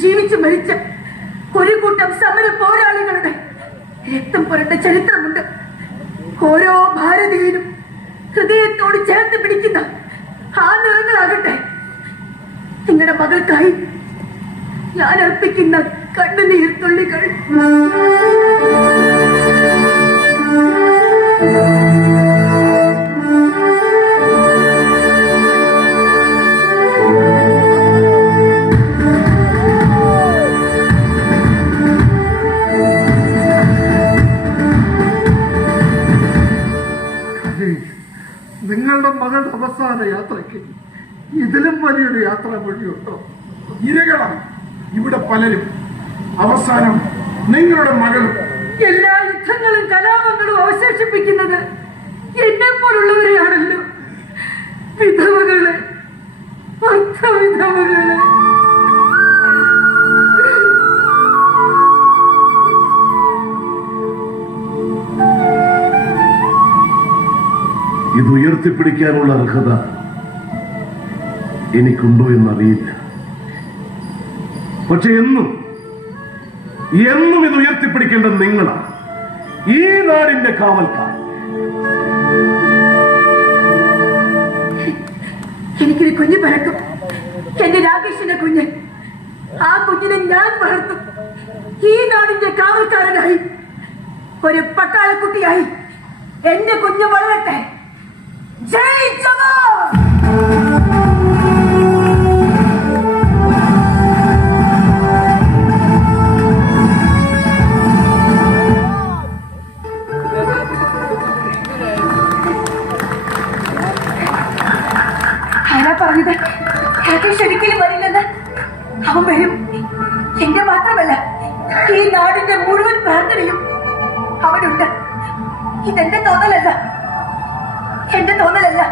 ജീവിച്ചു മരിച്ച ഒരു കൂട്ടം സമര പോരാളികളുടെ രക്തം പുരണ്ട ചരിത്രമുണ്ട്. ഓരോ ഭാരതീയനും ഹൃദയത്തോട് ചേർത്ത് പിടിക്കുന്ന ആ നിറങ്ങളാകട്ടെ നിങ്ങളുടെ മകൾക്കായി ഞാൻ അർപ്പിക്കുന്ന കണ്ണുനീർ തുള്ളികൾ. നിങ്ങളുടെ മകളുടെ അവസാന യാത്രയ്ക്ക് ഇതിലും വലിയൊരു യാത്ര വഴിയുണ്ടോ? ഇരകളാണ് ഇവിടെ പലരും. അവസാനം നിങ്ങളുടെ മകളും. എല്ലാ യുദ്ധങ്ങളും കലാപങ്ങളും അവശേഷിപ്പിക്കുന്നത് എന്നെ പോലുള്ളവരെയാണല്ലോ. വിധവകള്, അർത്ഥവിധവകള്. ഇത് ഉയർത്തിപ്പിടിക്കാനുള്ള അർഹത എനിക്കുണ്ടോ എന്നറിയില്ല. പക്ഷെ എന്നും ഇത് ഉയർത്തിപ്പിടിക്കേണ്ടത് നിങ്ങളാണ്, ഈ നാടിന്റെ കാവൽക്കാർ. എനിക്കൊരു കുഞ്ഞ് പിറക്കും, എന്റെ രാകേഷിന്റെ കുഞ്ഞ്. ആ കുഞ്ഞിനെ ഞാൻ വളർത്തും ഈ നാടിന്റെ കാവൽക്കാരനായി, ഒരു പട്ടാളക്കുട്ടിയായി. എന്റെ കുഞ്ഞ് വളരട്ടെ. ജയ് ജവാൻ. ആരാ പറഞ്ഞത് രാകേഷ് ഒരിക്കലും വരില്ലെന്ന്? അവൻ വരും. എന്റെ മാത്രമല്ല, ഈ നാടിന്റെ മുഴുവൻ പ്രാർത്ഥനയും അവനുണ്ട്. ഇതെന്റെ തോന്നലല്ല, എന്റെ തോന്നലല്ല.